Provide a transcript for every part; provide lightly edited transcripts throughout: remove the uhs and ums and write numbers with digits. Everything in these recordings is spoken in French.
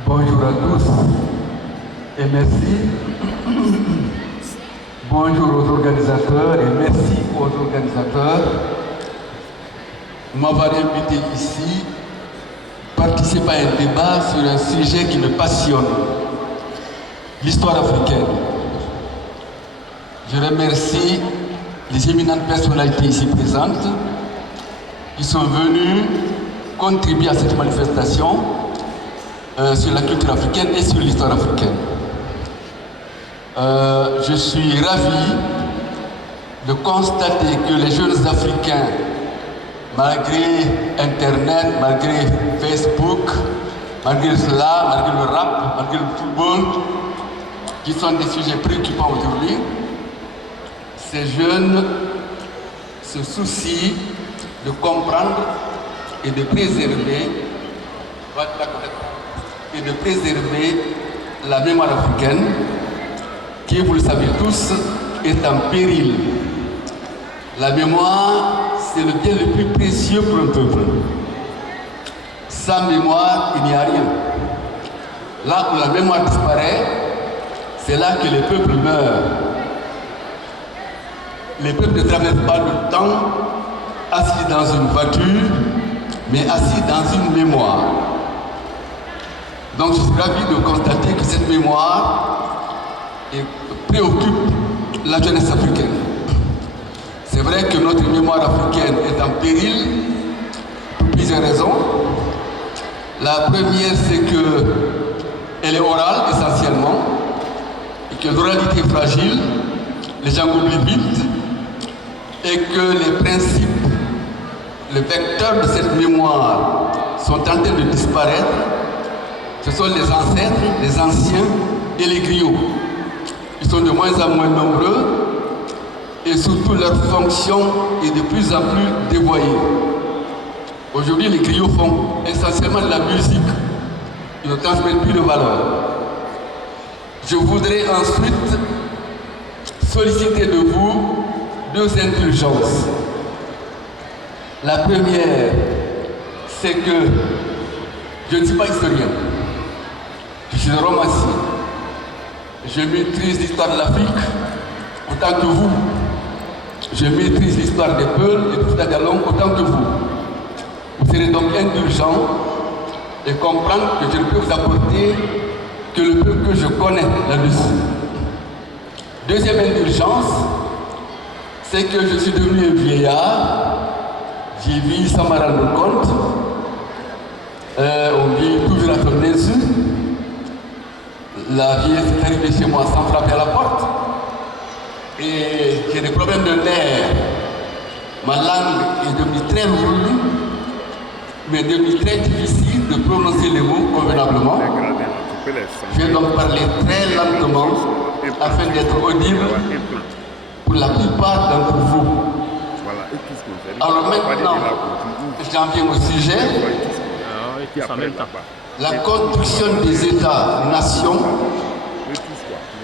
Bonjour à tous et merci. Bonjour aux organisateurs et merci aux organisateurs de m'avoir invité ici participer à un débat sur un sujet qui me passionne, l'histoire africaine. Je remercie les éminentes personnalités ici présentes qui sont venues contribuer à cette manifestation sur la culture africaine et sur l'histoire africaine. Je suis ravi de constater que les jeunes Africains, malgré Internet, malgré Facebook, malgré cela, malgré le rap, malgré le football, qui sont des sujets préoccupants aujourd'hui, ces jeunes se soucient de comprendre et de préserver la mémoire africaine qui, vous le savez tous, est en péril. La mémoire, c'est le bien le plus précieux pour un peuple. Sans mémoire, il n'y a rien. Là où la mémoire disparaît, c'est là que les peuples meurent. Les peuples ne traversent pas le temps assis dans une voiture, mais assis dans une mémoire. Donc je suis ravi de constater que cette mémoire préoccupe la jeunesse africaine. C'est vrai que notre mémoire africaine est en péril pour plusieurs raisons. La première, c'est qu'elle est orale essentiellement, et que l'oralité est fragile, les gens oublient vite, et que les principes, les vecteurs de cette mémoire sont en train de disparaître. Ce sont les ancêtres, les anciens et les griots. Ils sont de moins en moins nombreux et surtout leur fonction est de plus en plus dévoyée. Aujourd'hui, les griots font essentiellement de la musique. Ils ne transmettent plus de valeur. Je voudrais ensuite solliciter de vous deux indulgences. La première, c'est que je ne suis pas historien. Je suis un romancier. Je maîtrise l'histoire de l'Afrique autant que vous. Je maîtrise l'histoire des Peuls et du Fouta Djallon autant que vous. Vous serez donc indulgent et comprendre que je ne peux vous apporter que le peu que je connais là-dessus. Deuxième indulgence, c'est que je suis devenu un vieillard. J'ai vécu sans me rendre compte. On vit toujours à son insu. La vieillesse est arrivée chez moi sans frapper à la porte. Et j'ai des problèmes de nerfs. Ma langue est devenue très lourde, mais devenue très difficile de prononcer les mots convenablement. Je vais donc parler très lentement afin d'être audible pour la plupart d'entre vous. Alors maintenant, j'en viens au sujet. La construction des États-nations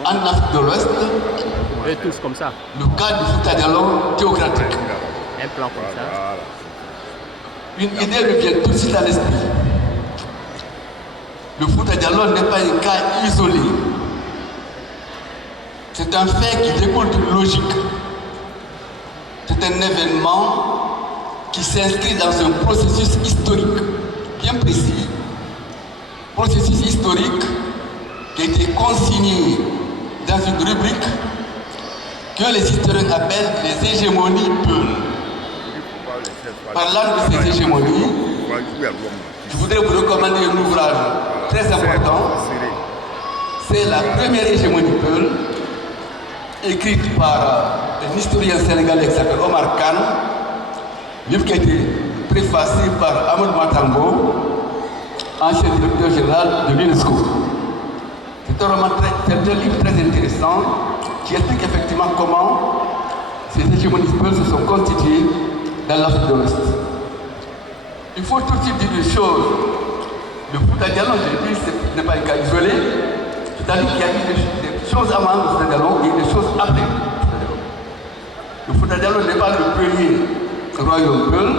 en Afrique de l'Ouest, le cas du Fouta Djallon théocratique. Un plan comme ça. Une idée me vient tout de suite à l'esprit. Le Fouta Djallon n'est pas un cas isolé. C'est un fait qui découle d'une logique. C'est un événement qui s'inscrit dans un processus historique bien précis. Processus historique qui a été consigné dans une rubrique que les historiens appellent les hégémonies peules. Parlant de ces hégémonies, je voudrais vous recommander un ouvrage très important. C'est la première hégémonie peule, écrite par un historien sénégalais qui s'appelle Omar Khan, livre qui a été préfacé par Amadou Matambo, ancien directeur général de l'UNESCO. C'est un livre très intéressant qui explique effectivement comment ces hégémonies peules se sont constituées dans l'Afrique de l'Ouest. Il faut tout de suite dire une chose. Le Fouta Djallon, je l'ai dit, ce n'est pas un cas isolé. C'est-à-dire qu'il y a eu des choses avant le Fouta Djallon et des choses après le Fouta Djallon. Le Fouta Djallon n'est pas le premier royaume peul.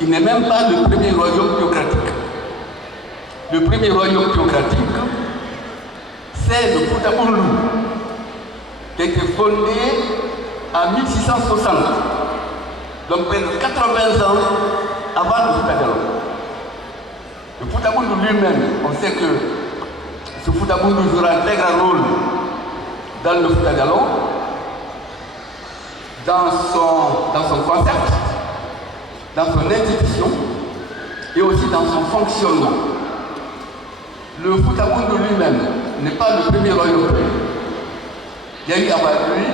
Il n'est même pas le premier royaume théocratique. Le premier royaume théocratique, c'est le Fouta-Boulou, qui a été fondé en 1660, donc près de 80 ans avant le Fouta-Djallon. Le Fouta-Boulou lui-même, on sait que ce Fouta-Boulou jouera un très grand rôle dans le Fouta-Djallon, dans son concept, dans son institution et aussi dans son fonctionnement. Le Fouta-Boulou lui-même n'est pas le premier royaume. Il y a eu avant lui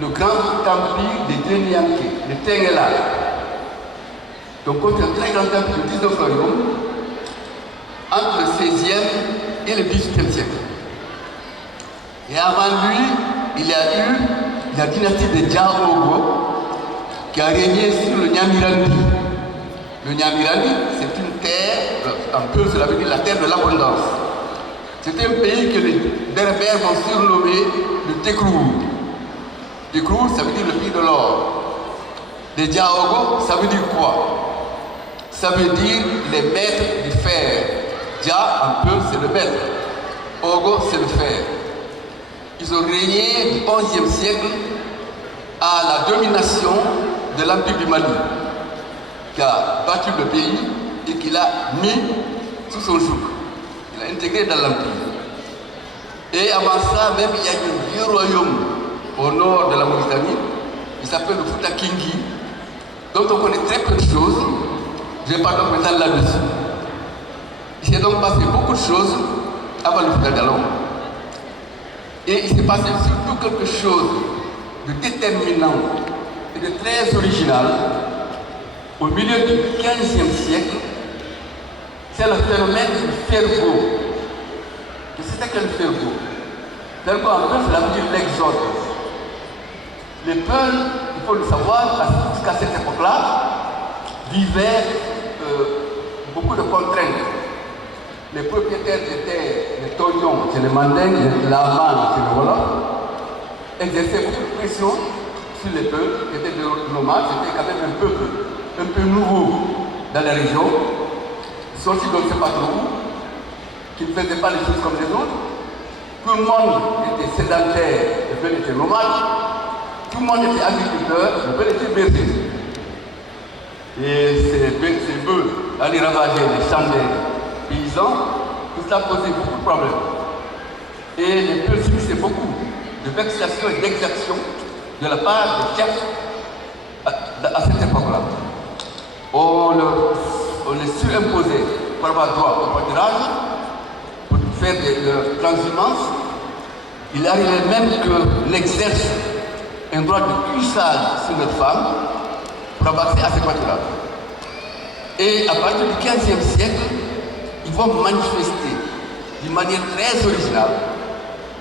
le grand empire des Denianké, les Tengela. Donc c'est un très grand empire de 19 royaumes entre le 16e et le 18e siècle. Et avant lui, il y a eu la dynastie des Djaogo qui a régné sur le Nyamirandi. Le Nyamirandi, c'est une terre, un peu cela veut dire la terre de l'abondance. C'est un pays que les Berbères vont surnommer le Tekrour. Tekrour, ça veut dire le pays de l'or. Les Djaogo, ça veut dire quoi? Ça veut dire les maîtres du fer. Dja, un peu, c'est le maître. Ogo, c'est le fer. Ils ont régné du XIe siècle à la domination de l'Empire du Mali, qui a battu le pays et qui l'a mis sous son joug. Il l'a intégré dans l'Empire. Et avant ça, même il y a eu un vieux royaume au nord de la Mauritanie, qui s'appelle le Fouta Kingi, dont on connaît très peu de choses. Je ne vais pas donc m'étendre là-dessus. Il s'est donc passé beaucoup de choses avant le Fouta-Djallon. Et il s'est passé surtout quelque chose de déterminant et de très original au milieu du XVe siècle. C'est le phénomène du fergo. Et c'était quel fergo? Fergo en peu, cela veut dire l'exode. Les Peuls, il faut le savoir, jusqu'à cette époque-là, vivaient beaucoup de contraintes. Les propriétaires étaient les Tognons, c'est les Mandingues, les Laman, c'est le Wolof, exerçaient beaucoup de pression sur les peuples, qui étaient des nomades, c'était quand même un peuple un peu nouveau dans la région, sorti de ne sait pas trop où, qui ne faisait pas les choses comme les autres. Tout le monde était sédentaire, le peuple était nomade, tout le monde était agriculteur, le peuple était berger. Et ces bœufs allaient ravager les champs des paysans, tout cela posait beaucoup de problèmes. Et les peuples subissaient beaucoup de vexations et d'exactions de la part des chefs à cette époque-là. On les surimposait pour avoir droit au pâturage, pour faire des transhumances. Il arrivait même qu'on exerce un droit de cuissage sur les femmes pour avoir accès à ces pâturages. Et à partir du XVe siècle, ils vont manifester d'une manière très originale.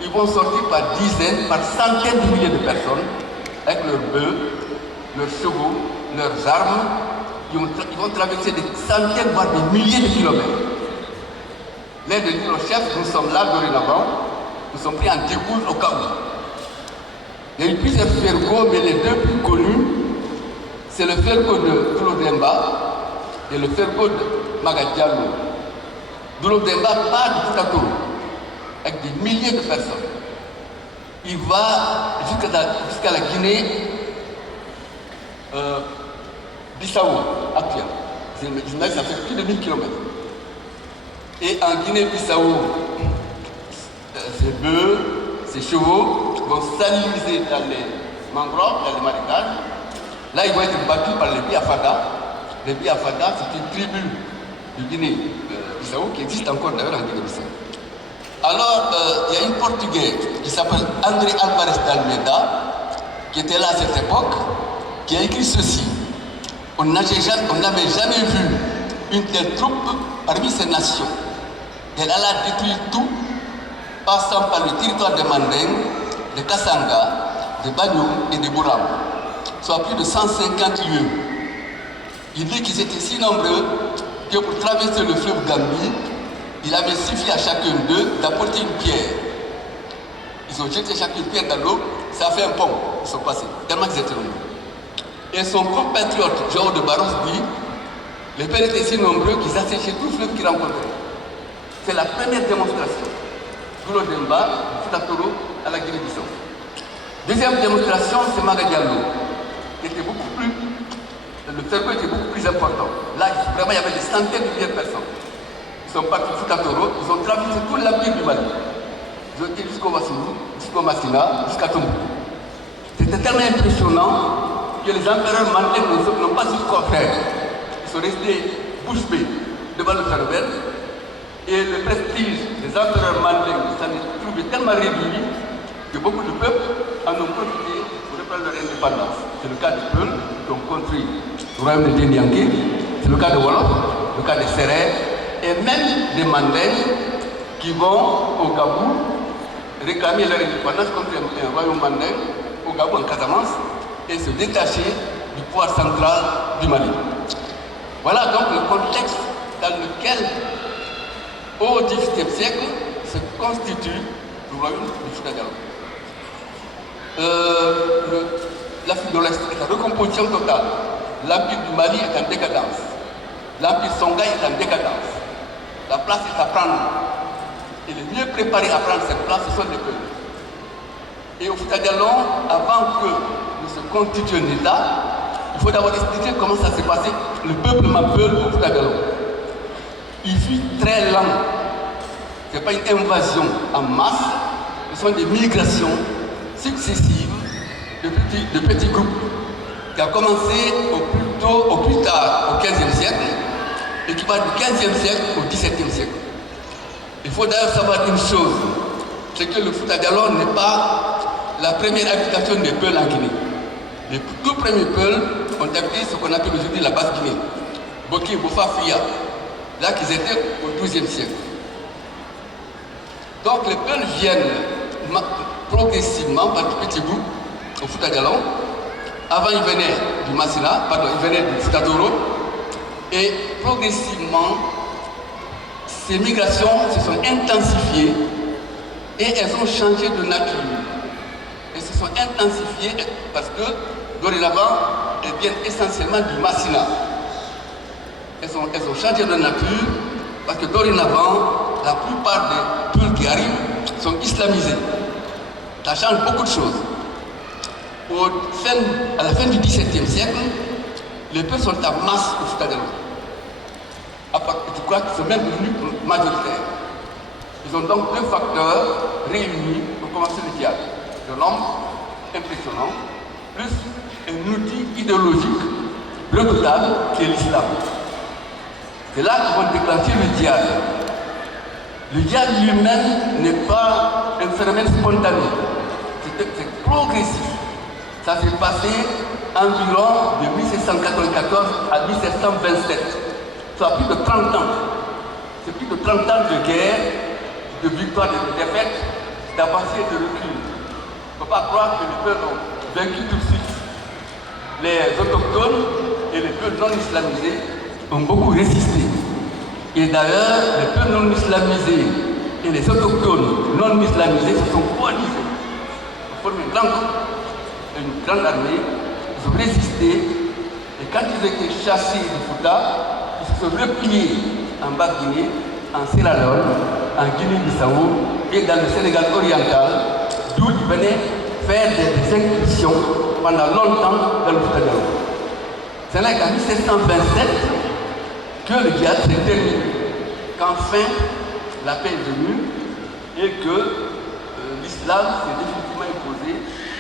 Ils vont sortir par dizaines, par centaines de milliers de personnes avec leurs bœufs, leurs chevaux, leurs armes. Ils vont traverser des centaines, voire des milliers de kilomètres. L'un de nos chefs, nous sommes là dorénavant, nous sommes pris en découverte au Cameroun. Il y a eu plusieurs fergos, mais les deux plus connus, c'est le fergo de Doulo Demba et le fergo de Magadialo. Doulo Demba part du Fouta-Tourou avec des milliers de personnes. Il va jusqu'à la Guinée Bissau actuelle. Ça fait plus de 1000 km. Et en Guinée-Bissau, ces bœufs, ces chevaux vont s'amuser dans les mangroves, dans les marécages. Là, ils vont être battus par les Biafada. Les Biafada, c'est une tribu de Guinée-Bissau qui existe encore d'ailleurs en Guinée-Bissau. Alors, il y a une Portugaise qui s'appelle André Alvarez d'Almeida, qui était là à cette époque, qui a écrit ceci. On n'avait jamais vu une telle troupe parmi ces nations. Elle alla détruire tout, passant par le territoire de Manding, de Kassanga, de Banyoum et de Bouram, soit plus de 150 lieues. Il dit qu'ils étaient si nombreux que pour traverser le fleuve Gambie, il avait suffi à chacun d'eux d'apporter une pierre. Ils ont jeté chacune pierre dans l'eau, ça a fait un pont, ils sont passés, tellement qu'ils étaient nombreux. Et son compatriote João de Barros dit Les pères étaient si nombreux qu'ils asséchaient tout fleuve qu'ils rencontraient. C'est la première démonstration. Goulo Demba, Futatoro, à la Guinée-Bissau. Deuxième démonstration, c'est Maga Diallo, qui était beaucoup plus. Le cerveau était beaucoup plus important. Là, vraiment, il y avait des centaines de milliers de personnes. Ils sont partis de Futatoro, ils ont traversé tout l'empire du Mali. Ils ont été jusqu'au Wassou, jusqu'au Massina, jusqu'à Tombouctou. C'était tellement impressionnant que les empereurs mandingues n'ont pas su quoi faire. Ils sont restés bouche bée devant le phénomène. Et le prestige des empereurs mandingues s'en est trouvé tellement réduit que beaucoup de peuples en ont profité pour reprendre leur indépendance. C'est le cas des Peuls qui ont construit le royaume de Djendianké, c'est le cas de Wolof, le cas des Sérères, et même des Mandingues qui vont au Gabou réclamer leur indépendance contre un royaume mandingue au Gabou en Casamance et se détacher du pouvoir central du Mali. Voilà donc le contexte dans lequel, au XVIIe siècle, se constitue le royaume du Fouta Djallon. L'Afrique de l'Est est en recomposition totale. L'Empire du Mali est en décadence. L'Empire Songhai est en décadence. La place est à prendre. Et les mieux préparés à prendre cette place, ce sont les peuples. Et au Fouta Djallon, avant que nous se constituions un État, il faut d'abord expliquer comment ça s'est passé. Le peuple m'appelle au Fouta Djallon. Il fut très lent. Ce n'est pas une invasion en masse, ce sont des migrations successives de petits groupes qui a commencé au plus tard, au XVe siècle, et qui va du XVe siècle au XVIIe siècle. Il faut d'ailleurs savoir une chose, c'est que le Fouta Djallon n'est pas la première habitation des Peuls en Guinée. Les tout premiers Peuls ont habité ce qu'on appelle aujourd'hui la Basse-Guinée, Boki, Bofa, Fia, là qu'ils étaient au XIIe siècle. Donc les Peuls viennent progressivement par des petits groupes au Fouta Djallon. Avant ils venaient du Massina, ils venaient du Fouta Doro. Et progressivement, ces migrations se sont intensifiées et elles ont changé de nature. Elles se sont intensifiées parce que dorénavant, elles viennent essentiellement du Massina. Elles ont changé de nature parce que dorénavant, la plupart des Peuls qui arrivent sont islamisés. Ça change beaucoup de choses. À la fin du XVIIe siècle, les Peuls sont en masse au Fouta Djallon. Je crois qu'ils sont même devenus majoritaires. Ils ont donc deux facteurs réunis pour commencer le dialogue. Le nombre impressionnant, plus un outil idéologique redoutable qui est l'islam. C'est là qu'ils vont déclencher le dialogue. Le dialogue lui-même n'est pas un phénomène spontané, c'est progressif. Ça s'est passé environ de 1794 à 1727. Ça a plus de 30 ans. C'est plus de 30 ans de guerre, de victoire, de défaite, d'avancée et de recul. Il ne faut pas croire que les peuples ont vaincu tout de suite. Les autochtones et les peuples non islamisés ont beaucoup résisté. Et d'ailleurs, les peuples non islamisés et les autochtones non islamisés se sont coalisés pour former une grande armée. Ils ont résisté. Et quand ils ont été chassés du Fouta, ils se sont repliés en Basse-Guinée, en Sierra Leone, en Guinée-Bissau et dans le Sénégal oriental, d'où ils venaient faire des incursions pendant longtemps dans le Fouta Djallon. C'est là qu'en 1727 que le djihad s'est terminé, qu'enfin la paix est venue et que l'islam s'est définitivement imposé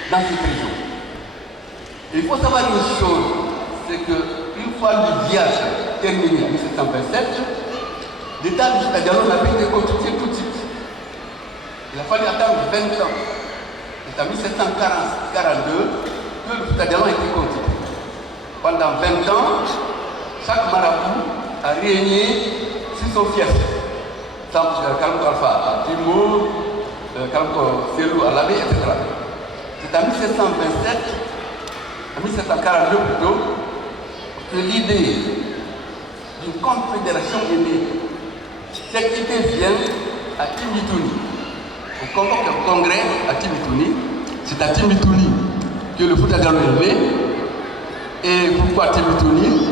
dans cette région. Et il faut savoir une chose, c'est qu'une fois le djihad terminé en 1727, l'État du Fouta Djallon n'a pas été constitué tout de suite. Il a fallu attendre 20 ans. C'est en 1742 que le Fouta Djallon a été constitué. Pendant 20 ans, chaque marabout a régné sur son fief. Kalmou Alpha à Timur, Kalmou Selou à Labé, etc. C'est en 1727, en 1742 plutôt, que l'idée d'une confédération est née. Cette idée vient à Timitouni. On convoque un congrès à Timitouni. C'est à Timitouni que le Fouta Djallon est né. Et pourquoi Timitouni?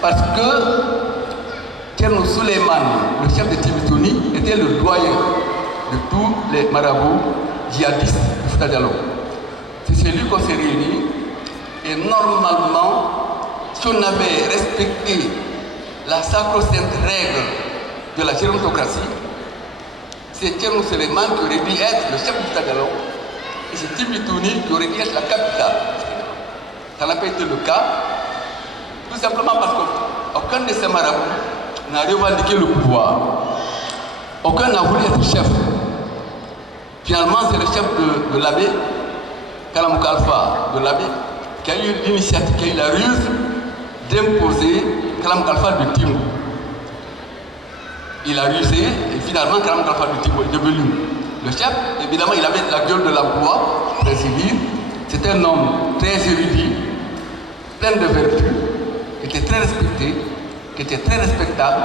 Parce que Thierno Souleymane, le chef de Timitouni, était le doyen de tous les marabouts djihadistes du Fouta Djallon. C'est celui qu'on s'est réunis et normalement, si on avait respecté la sacro-sainte règle de la gérontocratie, c'est Thierno Souleymane qui aurait dû être le chef du Fouta Djallon et c'est Timitouni qui aurait dû être la capitale. Ça n'a pas été le cas, tout simplement parce qu'aucun de ces marabouts n'a revendiqué le pouvoir. Aucun n'a voulu être chef. Finalement, c'est le chef de l'abbé, Kalamouka Alpha de l'abbé, qui a eu l'initiative, qui a eu la ruse d'imposer Kalamouka Alpha de Timou. Il a rusé et finalement Kalamouka Alpha de Timou est devenu le chef. Évidemment, il avait la gueule de la loi, très civil. C'était un homme très érudit, plein de vertus, qui était très respecté, qui était très respectable.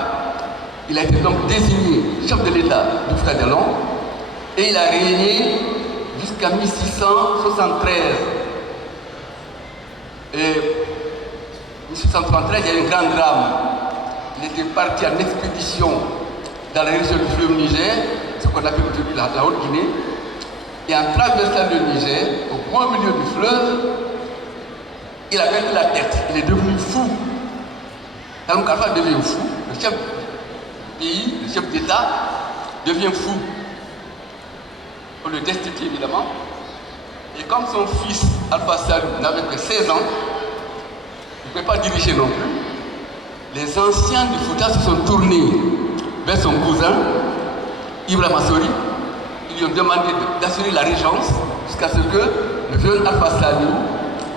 Il a été donc désigné chef de l'État du Fouta Djallon et il a régné jusqu'à 1673. Et 1673, il y a eu un grand drame. Il était parti en expédition dans la région du fleuve Niger, ce qu'on appelle aujourd'hui la Haute-Guinée. Et en traversant le Niger, au beau milieu du fleuve, il a perdu la tête. Il est devenu fou. Kalamouka Alpha devient fou. Le chef du pays, le chef d'État, devient fou. On le destitue évidemment. Et comme son fils, Alpha Salou, n'avait que 16 ans, il ne pouvait pas diriger non plus. Les anciens du Fouta se sont tournés vers son cousin, Ibrahima Sori. Ils lui ont demandé d'assurer la régence jusqu'à ce que le jeune Alpha Salou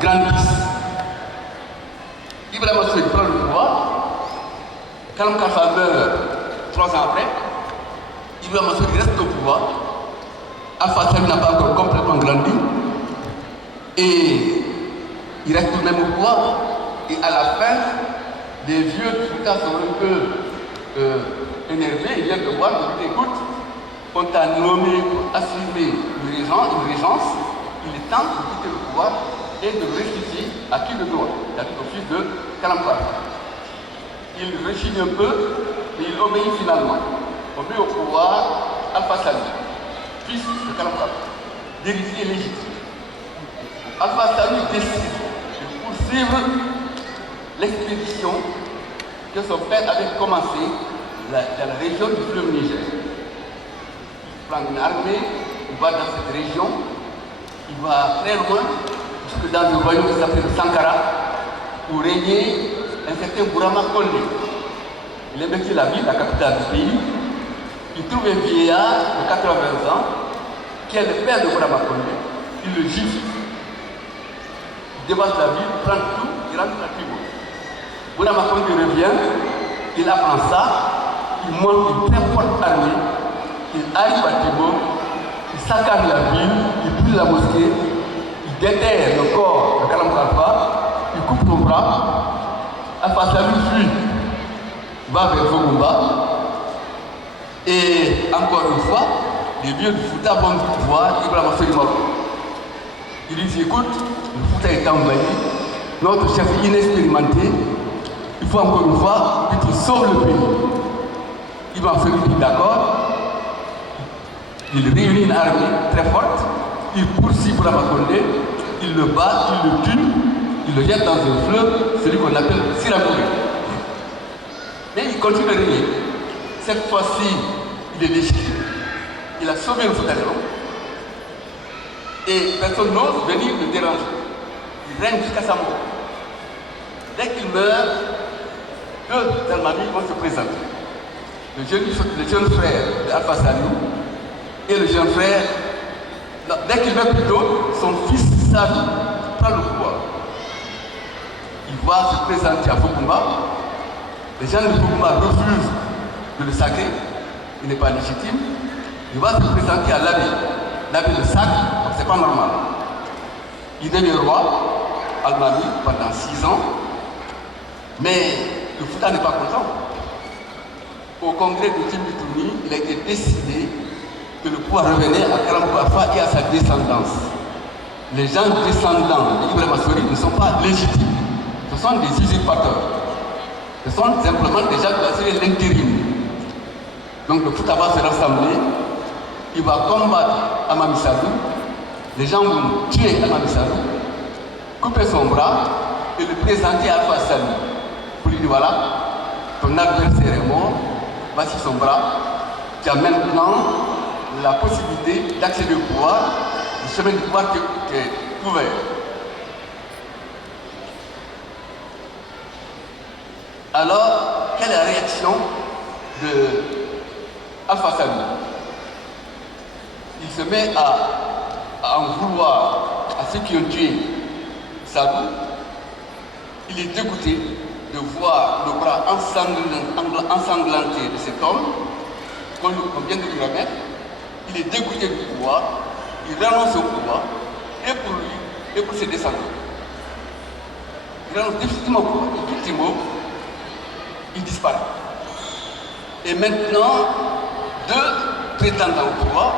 grandisse. Ibrahima Sori prend le pouvoir. Kalamouka Alpha meurt 3 ans après. Ibrahima Sori reste au pouvoir. Alpha Salou n'a pas encore complètement grandi. Et il reste tout de même au pouvoir. Et à la fin, les vieux du Fouta sont un peu énervés. Ils viennent de voir, ils disent écoute, on t'a nommé pour assumer une régence. Il est temps de quitter le pouvoir et de restituer à qui le droit, c'est-à-dire au fils de Kalamouka. Il rechigne un peu, mais il obéit finalement. On met au pouvoir Alpha Salou, fils de Kalamouka, d'héritier légitime. Alpha Salou décide de poursuivre l'expédition que son père avait commencé dans la région du fleuve Niger. Il prend une armée, il va dans cette région, il va très loin, jusque dans un royaume qui s'appelle Sankara, pour régner un certain Bourama Kondé. Il investit la ville, la capitale du pays. Il trouve un vieillard de 80 ans, qui est le père de Bourama Kondé. Il le gifle. Il dépasse la ville, prend tout, il rentre à Tibo. Bourama Kondé revient, il apprend ça, il monte une très forte armée, il arrive à Tibo, il saccage la ville, il brûle la mosquée, il déterre le corps de Kalamouka Alpha, il coupe son bras, Alpha Salou fuit, va vers Fogumba, et encore une fois, les vieux du Fouta vont voir Ibrahima Sori mort. Il dit écoute, le Fouta est envahi, notre chef inexpérimenté, il faut encore une fois que tu sauves le pays. Ibrahima Sori dit d'accord, il réunit une armée très forte, il poursuit Bourama Kondé, il le bat, il le tue, il le jette dans un fleuve, celui qu'on appelle Sirakouré. Mais il continue de régner. Cette fois-ci, il est légitime. Il a sauvé le Fouta Djallon. Et personne n'ose venir le déranger. Il règne jusqu'à sa mort. Dès qu'il meurt, deux Almamis vont se présenter. Le jeune frère d'Alpha Salou et le jeune frère, dès qu'il meurt plutôt, son fils Savi prend le pouvoir. Il va se présenter à Fogumba. Les gens de Fogumba refusent de le sacrer. Il n'est pas légitime. Il va se présenter à l'abbé. L'abbé le sacre, donc c'est pas normal. Il devient roi, Almami, pendant 6 ans. Mais le Fouta n'est pas content. Au congrès de Timbitouni, il a été décidé que le pouvoir revenait à Kalamouka Alpha et à sa descendance. Les gens descendants d'Ibrahima Sori ne sont pas légitimes. Ce sont des usurpateurs. Ce sont simplement des gens qui vont assurer l'intérim. Donc le Fouta va se rassembler, il va combattre à Mamisadou, les gens vont tuer à Mamisadou, couper son bras et le présenter à Alpha Sali. Pour lui dire voilà, ton adversaire est mort, voici son bras, tu as maintenant la possibilité d'accéder au pouvoir, le chemin du pouvoir qui est ouvert. Alors, quelle est la réaction de Alpha Sali? Il se met à en vouloir à ceux qui ont tué Sadou. Il est dégoûté de voir le bras ensanglanté de cet homme qu'on vient de lui remettre. Il est dégoûté du pouvoir, il renonce au pouvoir, et pour lui, et pour ses descendants. Il renonce définitivement au pouvoir. Et tout mot, il disparaît. Et maintenant, deux prétendants au pouvoir,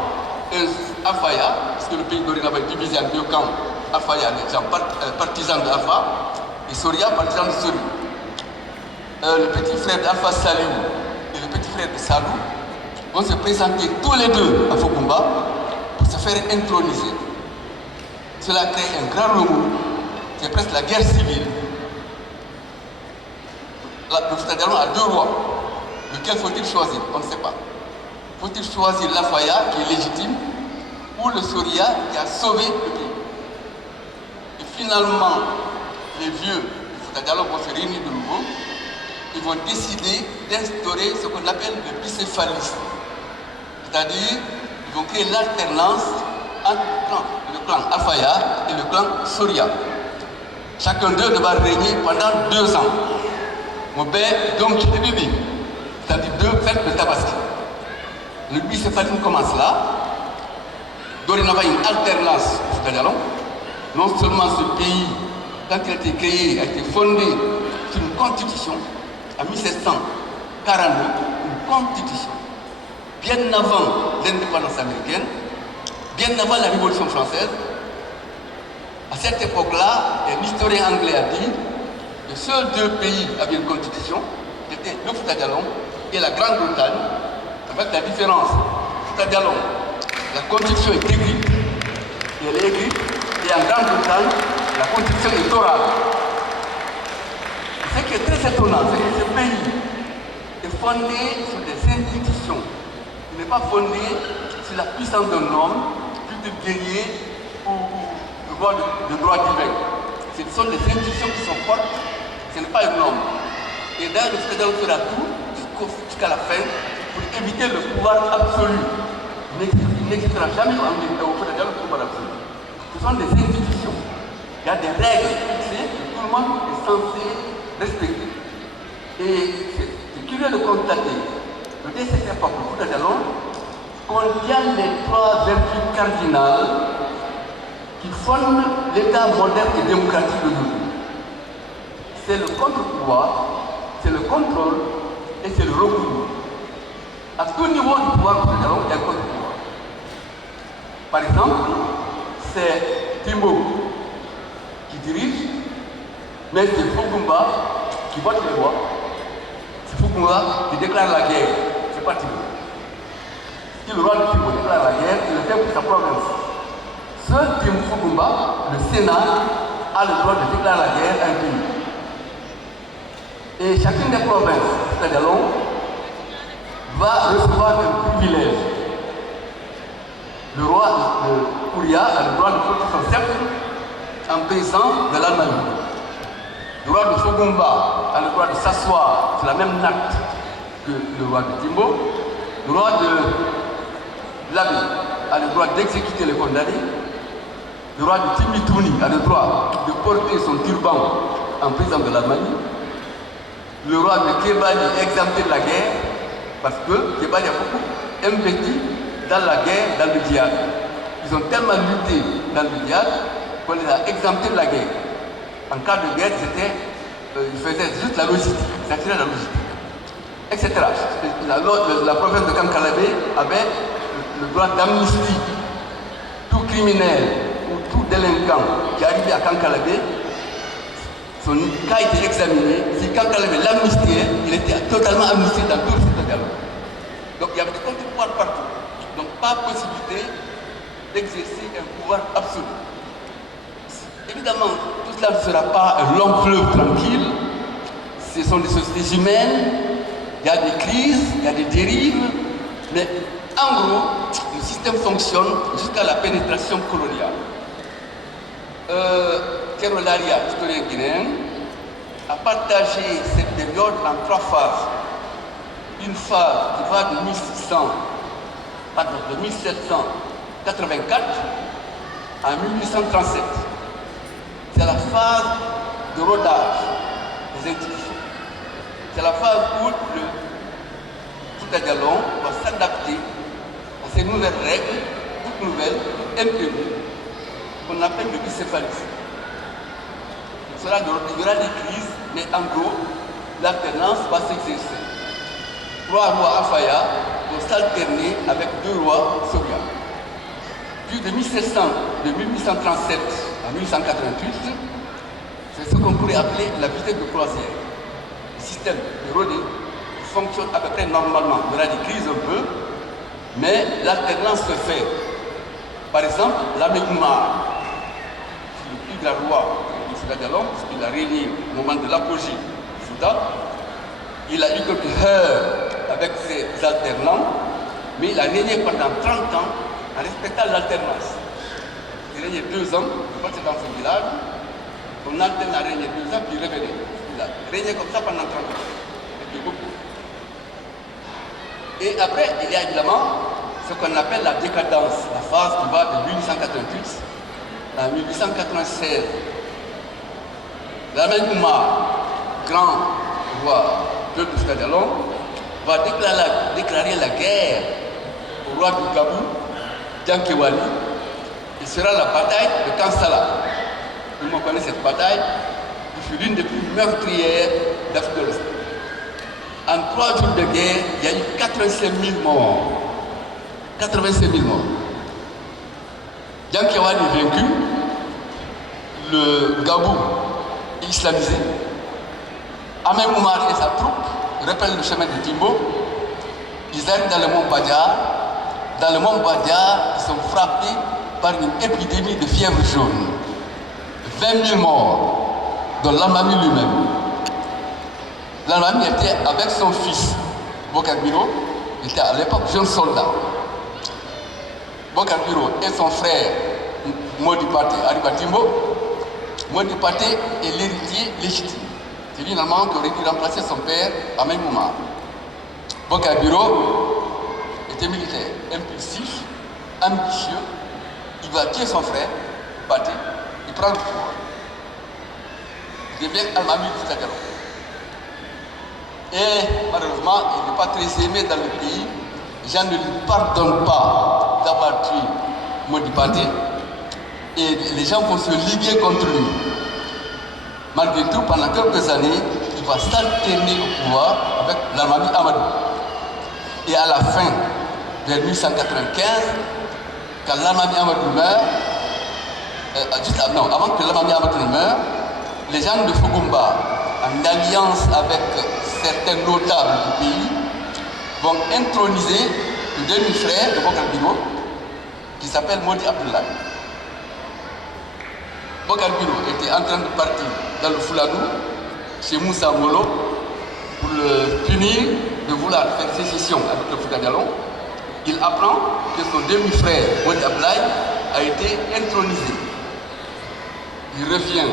un Afaya, parce que le pays dorénavant est divisé en deux camps, Afaya, les gens partisans d'Alpha, et Soria, partisans de Sori. Le petit frère d'Alpha Salou et le petit frère de Salou vont se présenter tous les deux à Fokumba pour se faire introniser. Cela crée un grand remous, c'est presque la guerre civile. Le Fouta-Djallon a deux rois. Lequel faut-il choisir? On ne sait pas. Faut-il choisir l'Afaya qui est légitime ou le Soria qui a sauvé le pays? Et finalement, les vieux du Fouta-Djallon vont se réunir de nouveau. Ils vont décider d'instaurer ce qu'on appelle le bicéphalisme. C'est-à-dire, ils vont créer l'alternance entre le clan Afaya et le clan Soria. Chacun d'eux devra régner pendant 2 ans. Mobé, donc, Bibi, c'est-à-dire 2 fêtes de Tabaski. Le bicéphalisme commence là. Dorénavant, une alternance au Fouta-Djallon. Non seulement ce pays, quand il a été créé, a été fondé sur une constitution, en 1742, une constitution, bien avant l'indépendance américaine, bien avant la Révolution française. À cette époque-là, un historien anglais a dit que seuls 2 pays avaient une constitution, c'était le Fouta-Djallon et la Grande-Bretagne, avec la différence. Fouta-Djallon, la constitution est écrite, et elle est écrite, et en Grande-Bretagne, la constitution est orale. Ce qui est très étonnant, c'est que ce pays est fondé sur des institutions. Il n'est pas fondé sur la puissance d'un homme, plus de guerrier ou de droit divin. Ce sont des institutions qui sont fortes, ce n'est pas un homme. Et d'ailleurs, le Fouta-Djallon fera tout jusqu'à la fin pour éviter le pouvoir absolu. Il n'existera jamais au Fouta-Djallon le pouvoir absolu. Ce sont des institutions. Il y a des règles fixées que tout le monde est censé respecter. Et c'est curieux de constater que dès cette époque, le Fouta-Djallon contient les 3 vertus cardinales qui fondent l'État moderne et démocratique d'aujourd'hui. C'est le contre-pouvoir, c'est le contrôle et c'est le recours. À tout niveau du pouvoir du Fouta-Djallon, il y a un contre-pouvoir. Par exemple, c'est Timbo qui dirige, mais c'est Fokumba qui vote les lois. C'est Fokumba qui déclare la guerre. C'est pas Timbo. Si le roi de Timbo déclare la guerre, il le fait pour sa province. Seul Timbo Fokumba, le Sénat, a le droit de déclarer la guerre à un pays. Et chacune des provinces, c'est-à-dire va recevoir un privilège. Le roi de Kouria a le droit de porter son sceptre en paysan de l'Allemagne. Le roi de Fogumba a le droit de s'asseoir sur la même natte que le roi de Timbo. Le roi de Labé a le droit d'exécuter les condamnés. Le roi de Timitouni a le droit de porter son turban en paysan de l'Allemagne. Le roi de Kébali est exempté de la guerre parce que Kébali a beaucoup investi dans la guerre, dans le djihad. Ils ont tellement lutté dans le djihad qu'on les a exemptés de la guerre. En cas de guerre, ils faisaient juste la logistique, ils attiraient la logistique, etc. La province de Kankalabé avait le droit d'amnistie. Tout criminel ou tout délinquant qui arrivait à Kankalabé son cas a été examiné. C'est quand il avait l'amnistie, il était totalement amnistié dans tout le site de dialogue. Donc il y avait des contre-pouvoirs partout. Donc pas possibilité d'exercer un pouvoir absolu. Évidemment, tout cela ne sera pas un long fleuve tranquille. Ce sont des sociétés humaines, il y a des crises, il y a des dérives, mais en gros, le système fonctionne jusqu'à la pénétration coloniale. Thierno Laria, historien guinéen, a partagé cette période en 3 phases. Une phase qui va de 1784 à 1837. C'est la phase de rodage des institutions. C'est la phase où le Fouta Djallon va s'adapter à ces nouvelles règles, toutes nouvelles, imprimes, qu'on appelle le bicéphalisme. Il y aura des crises, mais en gros, l'alternance va s'exercer. 3 rois Afaya vont s'alterner avec 2 rois Sobians. Puis de 1837 à 1888, c'est ce qu'on pourrait appeler la vitesse de croisière. Le système de rodé fonctionne à peu près normalement. Il y aura des crises un peu, mais l'alternance se fait. Par exemple, l'abbé Oumar, le plus grand roi du Fouta Djallon, puisqu'il a régné au moment de l'apogée du Fouta, il a eu quelques heures avec ses alternants, mais il a régné pendant 30 ans en respectant l'alternance. Il régnait 2 ans, il partait dans son village, son alterne a régné 2 ans, puis il revenait. Il a régné comme ça pendant 30 ans. C'était beaucoup. Et après, il y a évidemment ce qu'on appelle la décadence, la phase qui va de 1888 à 1896. Lamine Oumar, grand roi de Fouta Djallon, va déclarer la guerre au roi du Gabou, Diankewali. Il sera la bataille de Kansala. Tout le monde connaît cette bataille, qui fut l'une des plus meurtrières d'Afrique de l'Ouest. En 3 jours de guerre, il y a eu 85 000 morts. 85 000 morts. Diankewali est vaincu, le Gabou est islamisé. Ahmed Oumar et sa troupe reprennent le chemin de Timbo. Ils arrivent dans le mont Badiar. Dans le mont Badiar, ils sont frappés par une épidémie de fièvre jaune. 20 000 morts, dont Lamami lui-même. Lamami était avec son fils, Bokar Biro, il était à l'époque jeune soldat. Bokar Biro et son frère, Modi Paté, arrivent à Timbo. Modi Paté est l'héritier légitime. C'est lui normalement qui aurait dû remplacer son père, Ahmed Oumar. Bokar Biro était militaire, impulsif, ambitieux. Il va tuer son frère, Paté, il prend le pouvoir. Il devient Almami du Fouta Djallon. Et malheureusement, il n'est pas très aimé dans le pays. Les gens ne lui pardonnent pas d'avoir tué Modi Paté. Et les gens vont se liguer contre lui. Malgré tout, pendant quelques années, il va s'alterner au pouvoir avec l'Almami Amadou. Et à la fin, vers 1895, quand l'Almami Amadou meurt, avant que l'Almami Amadou ne meure, les gens de Fugumba, en alliance avec certains notables du pays, vont introniser le demi-frère de Bokar Biro, qui s'appelle Modi Abdoulaye. Bokar Biro était en train de partir dans le Fouladou, chez Moussa Molo, pour le punir de vouloir faire sécession avec le Fouta Djallon. Il apprend que son demi-frère, Modi Abdoulaye, a été intronisé. Il revient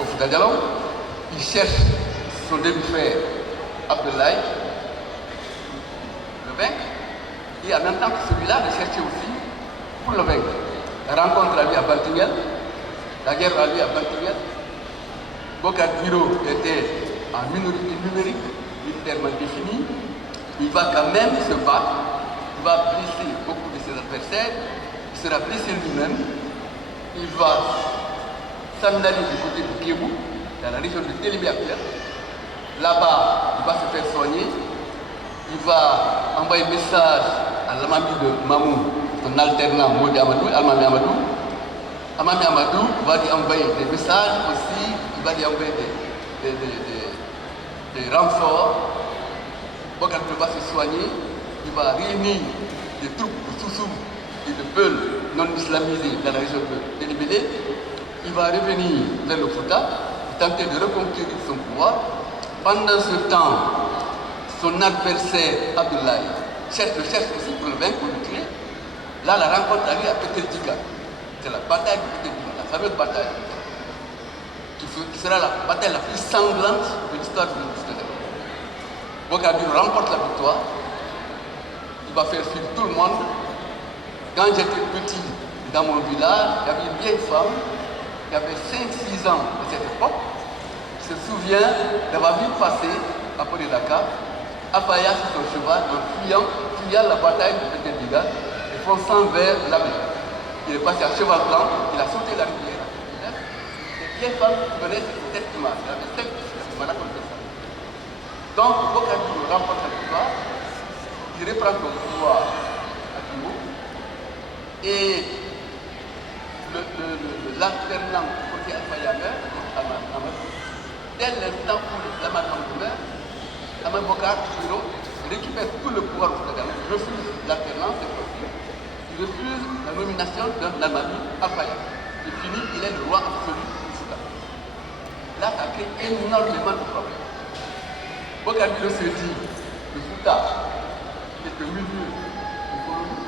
au Fouta Djallon, il cherche son demi-frère Abdoulaye, le vaincre, et en même temps que celui-là le cherchait aussi pour le vaincre. La rencontre a lieu à Bantingel, la guerre a lieu à Bantingel. Bokar Biro était en minorité numérique, militairement défini. Il va quand même se battre, il va blesser beaucoup de ses adversaires, il sera blessé lui-même. Il va s'en aller du côté de Kébou, dans la région de Télémé actuelle. Là-bas, il va se faire soigner. Il va envoyer un message à l'Almami de Mamou, son alternant Modi Amadou, Almami Amadou, Amami Amadou va lui envoyer des messages aussi, il va lui envoyer des renforts. Bokar va se soigner, il va réunir des troupes de Soussou et de Peul non islamisés dans la région de Libélé. Il va revenir vers le Fouta, tenter de reconquérir son pouvoir. Pendant ce temps, son adversaire Abdoulaye le cherche aussi pour le vaincre, pour le tuer. Là, la rencontre arrive à Peter-Diga. C'est la bataille de Peter-Diga, la fameuse bataille, qui sera la bataille la plus sanglante de l'histoire de l'Israël. Bokar Biro remporte la victoire. Il va faire suivre tout le monde. Quand j'étais petit, dans mon village, il y avait une vieille femme qui avait 5-6 ans à cette époque, qui se souvient d'avoir vu passer à Port de Dakar, Abaya sur son cheval, en fuyant la bataille de Peter-Diga et fonçant vers la mer. Il est passé à cheval blanc, il a sauté la rivière. Cette vieille femme connaît cette image, elle avait 5 ans, m'a raconté ça. Donc, Bokar Biro remporte la victoire, il reprend son pouvoir à Timbo, et l'alternant côté Alpha-Yamer, dès l'instant où l'Amadou meurt, Ahmed Bokar Biro récupère tout le pouvoir au Sénégal, il refuse l'alternance, il refuse la nomination d'un Almami Alpha-Yamer. C'est fini, il est le roi absolu du Soudan. Là, ça crée énormément de problèmes. Bokar Biro se dit, le Soudan, c'est le milieu du colonie,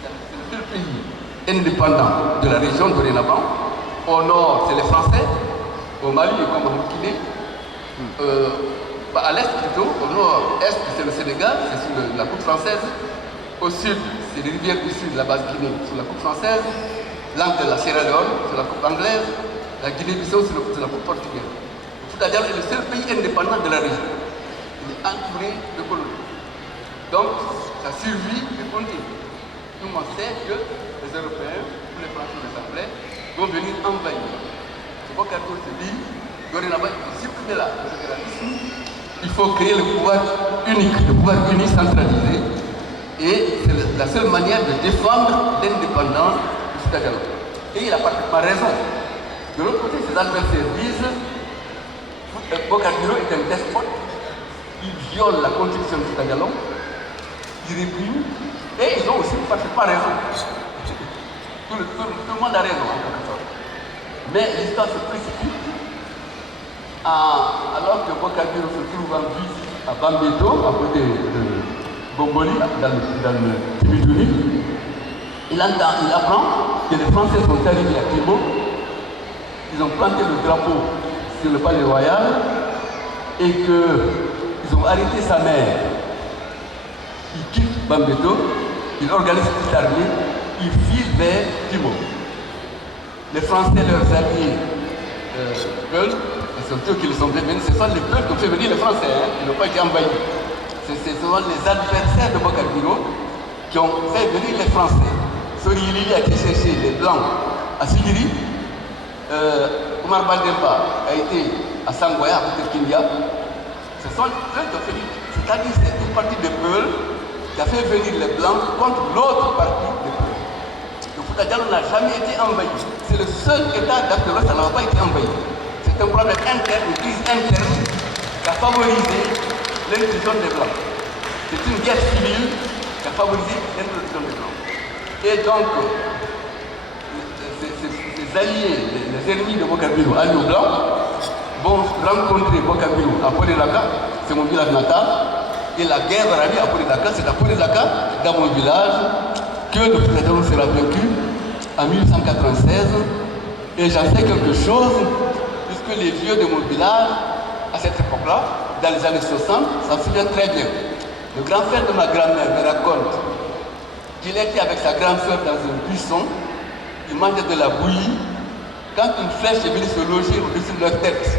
c'est le seul pays indépendant de la région dorénavant. Au nord, c'est les Français, au Mali, comme en Guinée. À l'est plutôt, au nord-est, c'est le Sénégal, c'est sur la côte française. Au sud, c'est les rivières du sud, la base Guinée, sur la côte française. L'angle de la Sierra Leone, sur la côte anglaise. La Guinée-Bissau, sur la côte portugaise. C'est-à-dire que c'est le seul pays indépendant de la région. Il est entouré de colonies. Donc, sa survie est continue. Tout le monde sait que les Européens, tous les Français de l'Assemblée, vont venir envahir. C'est pourquoi Bokar se dit, dorénavant, il faut supprimer le fédéralisme. Il faut créer le pouvoir unique, le pouvoir unique centralisé. Et c'est la seule manière de défendre l'indépendance du Soudan. Et il a parfaitement raison. De l'autre côté, ses adversaires disent Bokar Biro est un despote, il viole la constitution du Soudan, il réprime, et ils ont aussi parfaitement raison. Tout le monde a raison en quelque sorte. Mais l'histoire se précipite. Alors que Bokar Biro se trouve en visite à Bambeto, à côté de Bomboli, dans le Timidouni, il apprend que les Français sont arrivés à Timbo, ils ont planté le drapeau sur le palais royal et qu'ils ont arrêté sa mère. Il quitte Bambeto, il organise toute l'armée, il file vers Timbo. Les Français, leurs alliés, Peul, c'est eux qui les ont fait venir, ce sont les peuples qui ont fait venir les Français, ils n'ont pas été envahis. Ce sont les adversaires de Bokar Biro qui ont fait venir les Français. Sorili a été chercher les Blancs à Sigiri, Omar Baldemba a été à Sangoya, à côté de Kindia. Ce sont eux qui ont fait venir, c'est-à-dire c'est une partie de Peul qui a fait venir les Blancs contre l'autre partie de Peul. Le Fouta-Djallon n'a jamais été envahi. C'est le seul État d'Afrique de l'Ouest qui n'a pas été envahi. C'est un problème interne, une crise interne qui a favorisé l'intrusion des Blancs. C'est une guerre civile qui a favorisé l'intrusion des Blancs. Et donc, ces alliés, les ennemis de Bokar Biro, alliés aux Blancs, vont rencontrer Bokar Biro à Port de Dakar, c'est mon village natal, et la guerre va arriver à Port de Dakar, c'est à Port de Dakar, dans mon village, que le président sera vaincu en 1896. Et j'en sais quelque chose, puisque les vieux de mon village, à cette époque-là, dans les années 60, s'en souviennent très bien. Le grand frère de ma grand-mère me raconte qu'il était avec sa grande sœur dans un buisson, ils mangeaient de la bouillie, quand une flèche est venue se loger au-dessus de leur tête,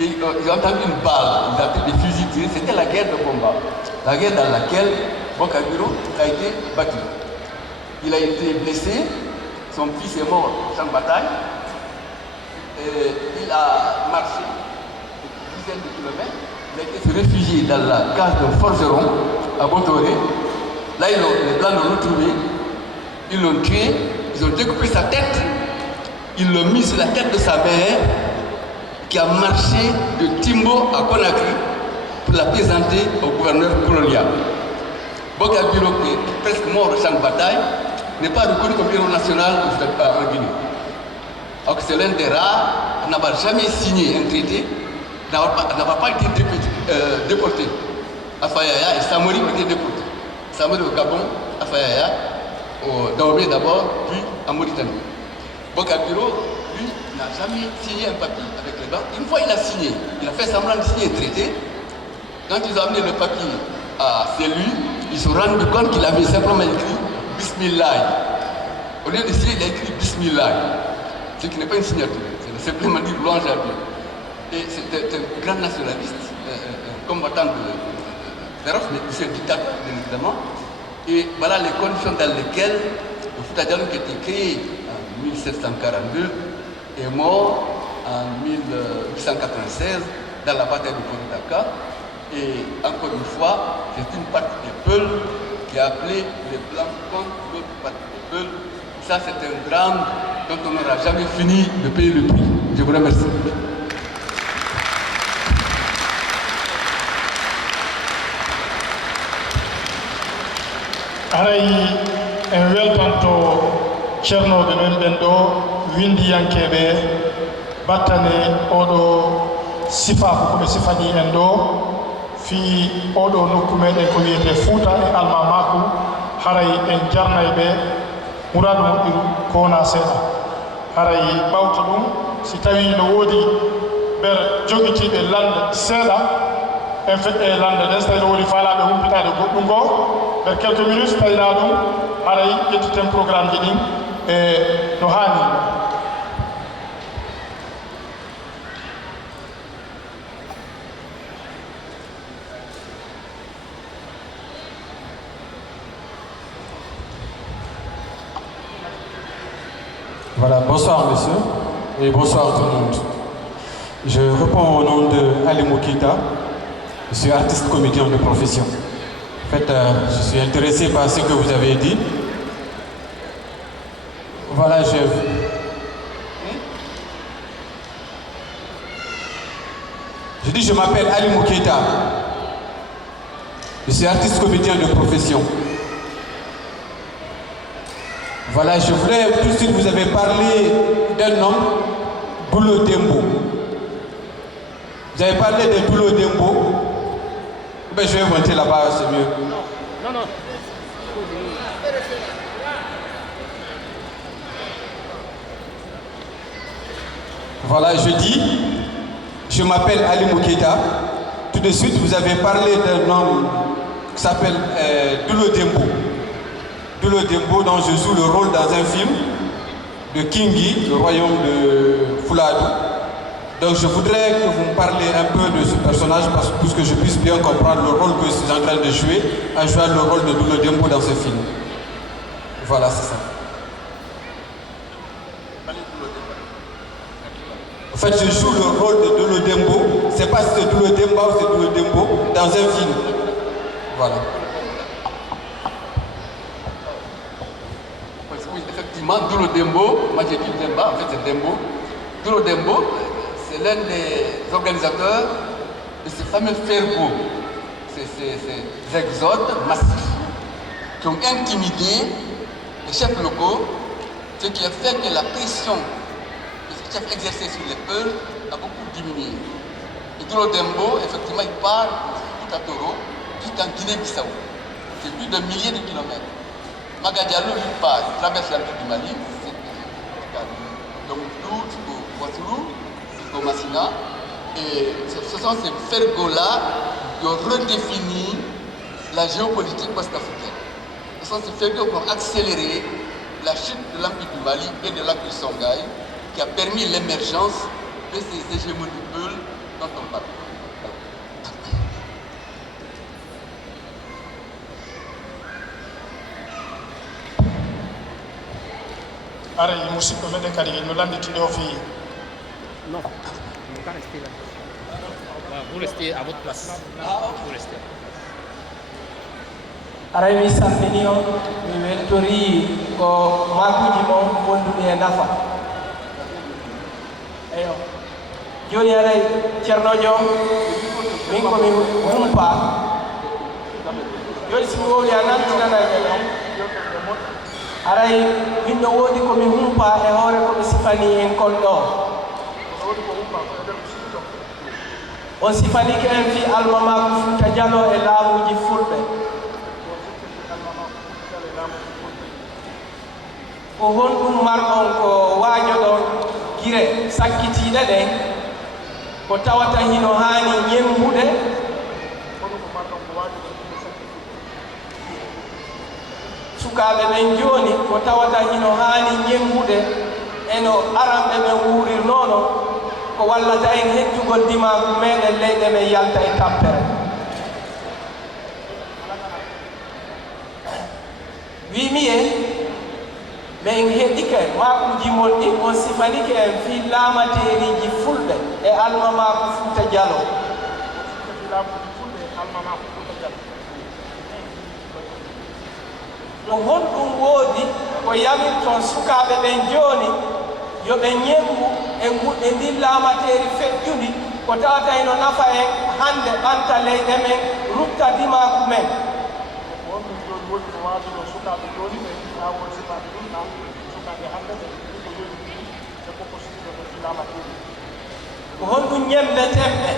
et ils ont entendu une balle, ils ont entendu des fusils tirés, c'était la guerre de Bomba, la guerre dans laquelle Bokar Biro a été battu. Il a été blessé, son fils est mort au champ de bataille, et il a marché une dizaine de kilomètres, il a été se réfugier dans la case d'un forgeron à Botoré. Là, les Blancs l'ont retrouvé, ils l'ont tué, ils ont découpé sa tête il l'a mis sur la tête de sa mère qui a marché de Timbo à Conakry pour la présenter au gouverneur colonial. Bocar Bilo, qui est presque mort au champ de bataille, n'est pas reconnu comme héros national en Guinée. Alors que c'est l'un des rares à n'avoir jamais signé un traité, n'avoir pas été déporté. Afayaya et Samori ont été déportés. Samori au Gabon, Afayaya au Dahomey d'abord, puis en Mauritanie. Bocar Bilo, lui, n'a jamais signé un papier avec les Blancs. Une fois il a signé, il a fait semblant de signer un traité. Quand ils ont amené le papier à celui, ils se sont rendus compte qu'il avait simplement écrit Bismillah. Au lieu de signer, il a écrit Bismillah. Ce qui n'est pas une signature, c'est simplement dire louange à Dieu. Et c'était un grand nationaliste, un combattant féroce, mais aussi un dictateur, bien évidemment. Et voilà les conditions dans lesquelles le Fouta Djallon, qui a été créé en 1742, est mort en 1896 dans la bataille de Koridaka. Et encore une fois, c'est une partie des Peuls qui a appelé les Blancs contre l'autre partie des Peuls. Ça, c'est un drame dont on n'aura jamais fini de payer le prix. Je vous remercie. Aray en weltanto ceernoɓe men ɓen ɗo windiyankeɓe battane oɗo sifaako koɓe sifani en ɗo fi oɗo nokku meɗen ko wiyete Fouta e alma maku haray en jarnay ɓe muradu moƴƴiru ko wona seeɗa haray ɓawta ɗum si tawi no woodi ɓer jogitiɓe lande seeɗa en feƴƴe lande ɗen so tawi no woodi faalaɓe humpitade goɗɗum ngo ɓer quelques minutes tawina ɗum haray ƴettiten programme ji ɗin e no haani. Voilà, bonsoir monsieur et bonsoir tout le monde. Je réponds au nom de Ali Moukita, je suis artiste comédien de profession. En fait, je suis intéressé par ce que vous avez dit. Voilà, je dis je m'appelle Ali Moukita, je suis artiste comédien de profession. Voilà, je voulais tout de suite, vous avez parlé d'un homme, Boulo Dembo. Vous avez parlé de Boulo Dembo. Ben, je vais monter là-bas, c'est mieux. Non. Voilà, je dis, je m'appelle Ali Mouketa. Tout de suite, vous avez parlé d'un homme qui s'appelle Boulo Dembo. Boulo Dembo, dont je joue le rôle dans un film de Kingi, le royaume de Fouladou. Donc je voudrais que vous me parliez un peu de ce personnage pour que je puisse bien comprendre le rôle que je suis en train de jouer, en jouant le rôle de Boulo Dembo dans ce film. Voilà, c'est ça. En fait, je joue le rôle de Boulo Dembo. Je ne sais pas si c'est Boulo Dembo ou c'est Boulo Dembo dans un film. Voilà. Oui, effectivement, Boulo Dembo, moi j'ai dit Demba, en fait c'est Dembo. Boulo Dembo, c'est l'un des organisateurs de ces fameux fergo, ces exodes massifs qui ont intimidé les chefs locaux, ce qui a fait que la pression que ces chefs exerçaient sur les peuples a beaucoup diminué. Et Boulo Dembo, effectivement, il part de Toro jusqu'en Guinée-Bissau. C'est plus d'un millier de kilomètres. Magadialo, lui, part, il traverse la ville du Mali, donc d'où jusqu'au Ouattara, jusqu'au Massina. Et ce sont ces fergos-là qui ont redéfini la géopolitique ouest-africaine. Ce sont ces fergos qui ont accéléré la chute de l'Empire du Mali et de l'Empire Songhai, qui a permis l'émergence de ces hégémonies peuls dont on parle. Ara musidɗo meɗen kadi no landitiɗo fi Non, on ne peut pas rester là. Vous restez à votre place. Vous restez. Aray mi salmini on mi weltori ko makuji mon wonduɓe e nafa eyo joni aray ceerno ñom min komi humpa joni simi wowli a nantinanaɓe ɗon aray min no woodi komi humpa e hoore komi sifani en kon ɗo on sifanike en fi almamako Fouta Diallo e laamuji fulɓe ko honɗum marɗon ko waajoɗon gire sakkitiiɗe ɗen ko tawata hino haani ñembude sukaaɓe ɓen jooni ko tawata hino haani ñembude eno aranɓe ɓen wuurirnoono ko wallata en heccugol dimaku meɗen leyɗe men yalta e tampere wimiye min heɗike makuji mon ɗin on sifanike en fi laamateriji fulɓe e almamako Fouta Diallo no honɗum woodi ko yamir toon sukaɓe ɓen joni yoɓe ñembu e ndin laamateri feƴƴudi ko tawata eno nafa en hande ɓanta leyɗe men rutta dimaku men ko honɗum ñembetemɓe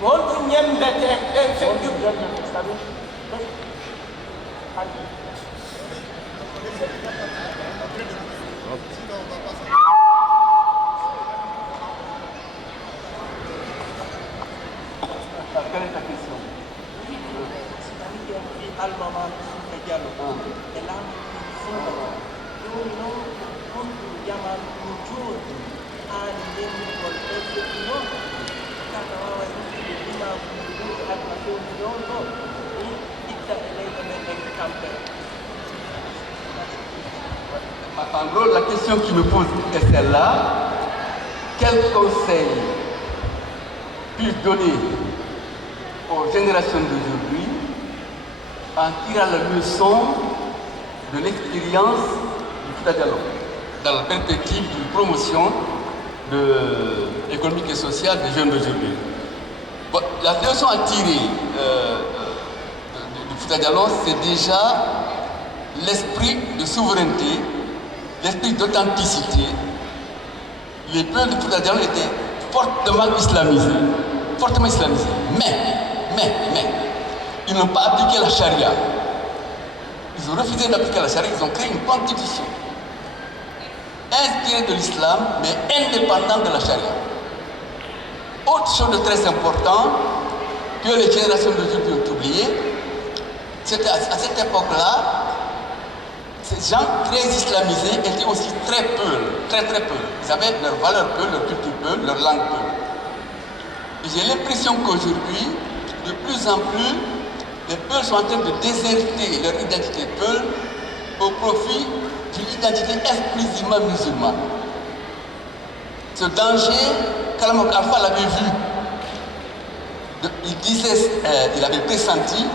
ko honɗum ñembetemɓe feƴƴuɓe Quelle est ta question? Almamako Fouta Diallo e laamuji fulɓe joni noon honɗum jaman ɗum jooni haani ndemugol e feƴƴi noon kaka wawa ruttude dimakuji ɗum aduna fewni ɗon ɗo itta e leyɗe men en tampere. En gros, la question qui me pose est celle-là. Quel conseil puis-je donner aux générations d'aujourd'hui en tirant la leçon de l'expérience du Fouta Diallo dans la perspective d'une promotion économique et sociale des jeunes d'aujourd'hui? Bon, la leçon à tirer du Fouta Diallo, c'est déjà l'esprit de souveraineté, l'esprit d'authenticité. Les peuples de Fouta Diallo étaient fortement islamisés. Mais, ils n'ont pas appliqué la charia. Ils ont refusé d'appliquer la charia, ils ont créé une constitution inspirée de l'islam, mais indépendante de la charia. Autre chose de très important que les générations d'aujourd'hui ont oublié, c'était à cette époque-là, ces gens très islamisés étaient aussi très peu. Ils avaient leur valeur peu, leur culture peu, leur langue peu. Et j'ai l'impression qu'aujourd'hui, de plus en plus, les Peuls sont en train de déserter leur identité Peul au profit d'une identité exclusivement musulmane. Ce danger, Kalamok Alpha l'avait vu. Il avait pressenti,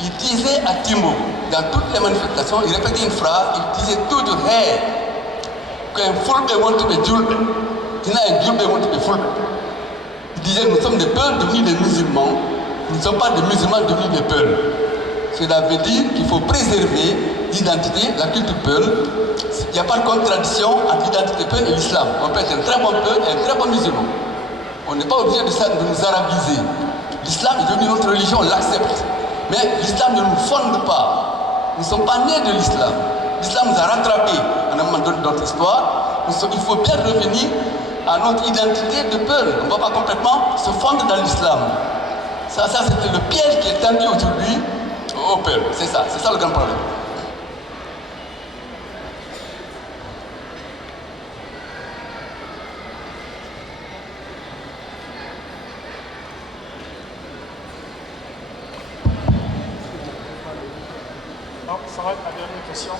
il disait à Timbo, dans toutes les manifestations, il répétait une phrase, il disait toujours, hey, qu'un fulbe want to be julbe, un julbe want to be fulbe. Il disait, nous sommes des Peuls devenus des musulmans, nous ne sommes pas des musulmans devenus des Peuls. Cela veut dire qu'il faut préserver l'identité, la culture Peul. Il n'y a pas de contradiction entre l'identité Peul et l'islam. On peut être un très bon Peul et un très bon musulman. On n'est pas obligé de nous arabiser. L'islam est devenu notre religion, on l'accepte. Mais l'islam ne nous fonde pas. Nous ne sommes pas nés de l'islam. L'islam nous a rattrapés à un moment donné de notre histoire. Il faut bien revenir à notre identité de Peul. On ne va pas complètement se fondre dans l'islam. Ça c'était le piège qui est tendu aujourd'hui au Peul. C'est ça le grand problème. Donc, ça va être la dernière question.